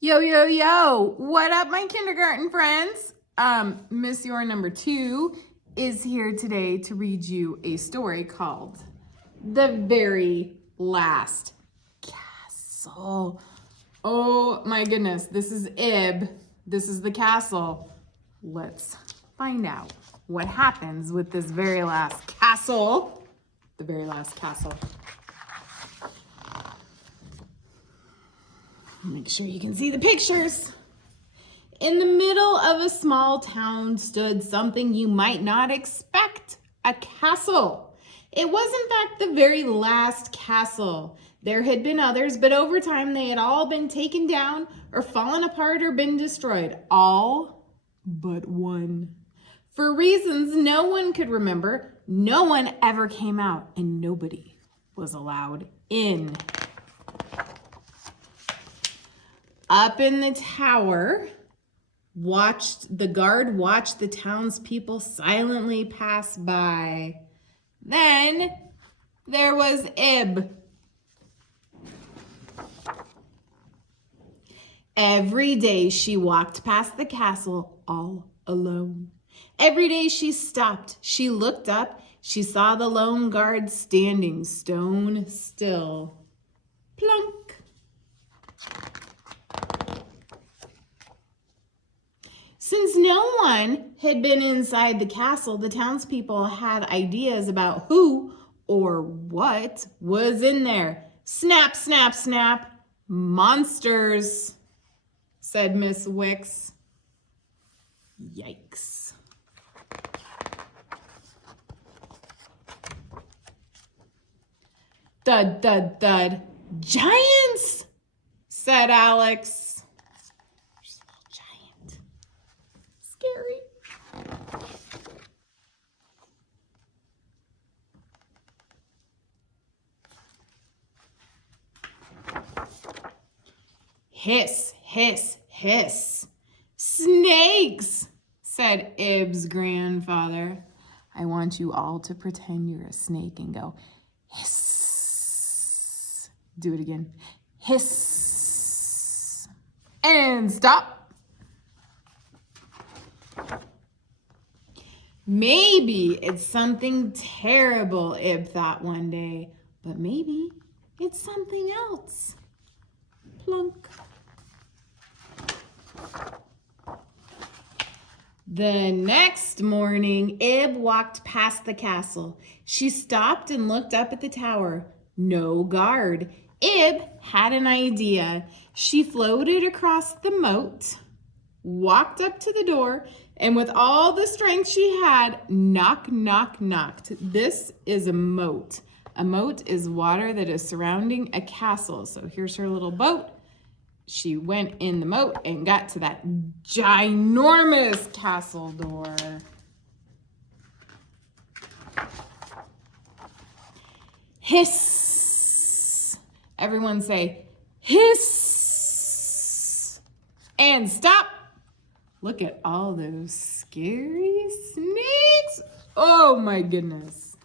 Yo, yo, yo, what up, my kindergarten friends? Miss Your Number 2 is here today to read you a story called The Very Last Castle. Oh my goodness, this is Ib. This is the castle. Let's find out what happens with this very last castle. The very last castle. Make sure you can see the pictures. In the middle of a small town stood something you might not expect, a castle. It was in fact the very last castle. There had been others, but over time they had all been taken down or fallen apart or been destroyed. All but one. For reasons no one could remember, no one ever came out and nobody was allowed in. Up in the tower, the guard watched the townspeople silently pass by. Then there was Ib. Every day she walked past the castle all alone. Every day she stopped, she looked up, she saw the lone guard standing stone still. Plunk. Since no one had been inside the castle, the townspeople had ideas about who or what was in there. Snap, snap, snap. Monsters, said Miss Wicks. Yikes. Thud, thud, thud. Giants, said Alex. Scary. Hiss, hiss, hiss. Snakes, said Ib's grandfather. I want you all to pretend you're a snake and go hiss. Do it again. Hiss. And stop. Maybe it's something terrible, Ib thought one day, but maybe it's something else. Plunk. The next morning, Ib walked past the castle. She stopped and looked up at the tower. No guard. Ib had an idea. She floated across the moat, walked up to the door, and with all the strength she had, knock, knock, knocked. This is a moat. A moat is water that is surrounding a castle. So here's her little boat. She went in the moat and got to that ginormous castle door. Hiss. Everyone say, hiss. And stop. Look at all those scary snakes. Oh my goodness.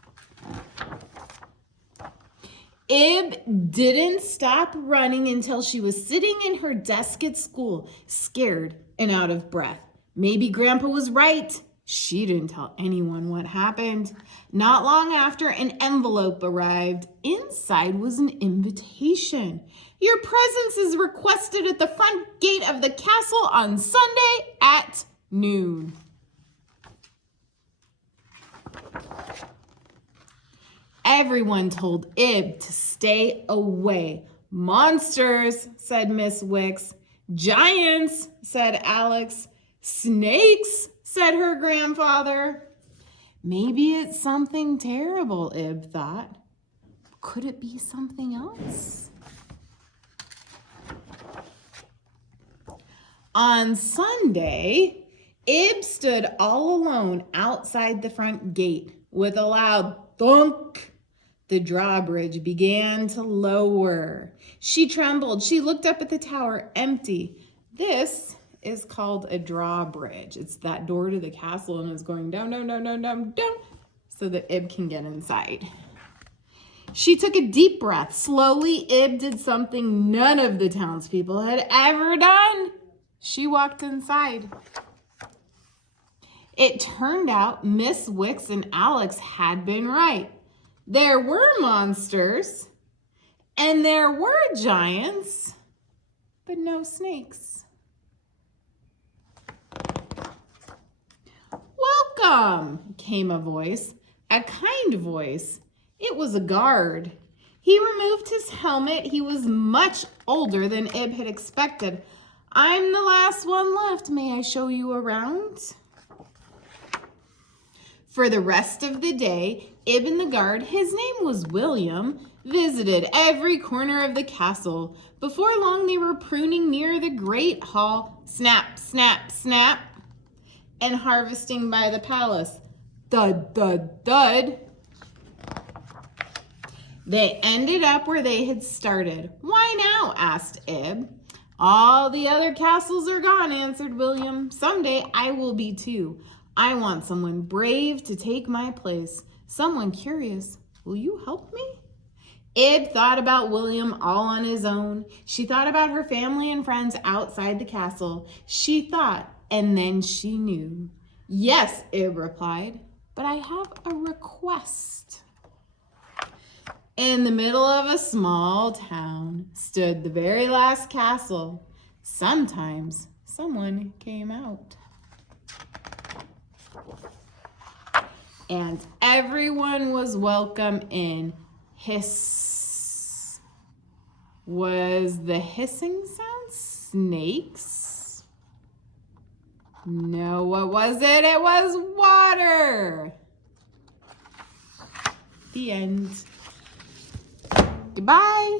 Ib didn't stop running until she was sitting in her desk at school, scared and out of breath. Maybe Grandpa was right. She didn't tell anyone what happened. Not long after, an envelope arrived. Inside was an invitation. Your presence is requested at the front gate of the castle on Sunday at noon. Everyone told Ib to stay away. Monsters, said Miss Wicks. Giants, said Alex. Snakes, said her grandfather. Maybe it's something terrible, Ib thought. Could it be something else? On Sunday, Ib stood all alone outside the front gate with a loud thunk. The drawbridge began to lower. She trembled. She looked up at the tower, empty. This is called a drawbridge. It's that door to the castle and it's going down, down, down, down, down, down, so that Ib can get inside. She took a deep breath. Slowly, Ib did something none of the townspeople had ever done. She walked inside. It turned out Miss Wicks and Alex had been right. There were monsters, and there were giants, but no snakes. "Welcome," came a voice, a kind voice. It was a guard. He removed his helmet. He was much older than Ib had expected. "I'm the last one left. May I show you around?" For the rest of the day, Ib and the guard, his name was William, visited every corner of the castle. Before long, they were pruning near the great hall, snap, snap, snap, and harvesting by the palace, thud, thud, thud. They ended up where they had started. "Why now?" asked Ib. "All the other castles are gone," answered William. "Someday I will be too. I want someone brave to take my place, someone curious. Will you help me?" Ib thought about William all on his own. She thought about her family and friends outside the castle. She thought, and then she knew. "Yes," Ib replied, "but I have a request." In the middle of a small town stood the very last castle. Sometimes someone came out. And everyone was welcome in. Hiss. Was the hissing sound snakes? No, what was it? It was water. The end. Goodbye.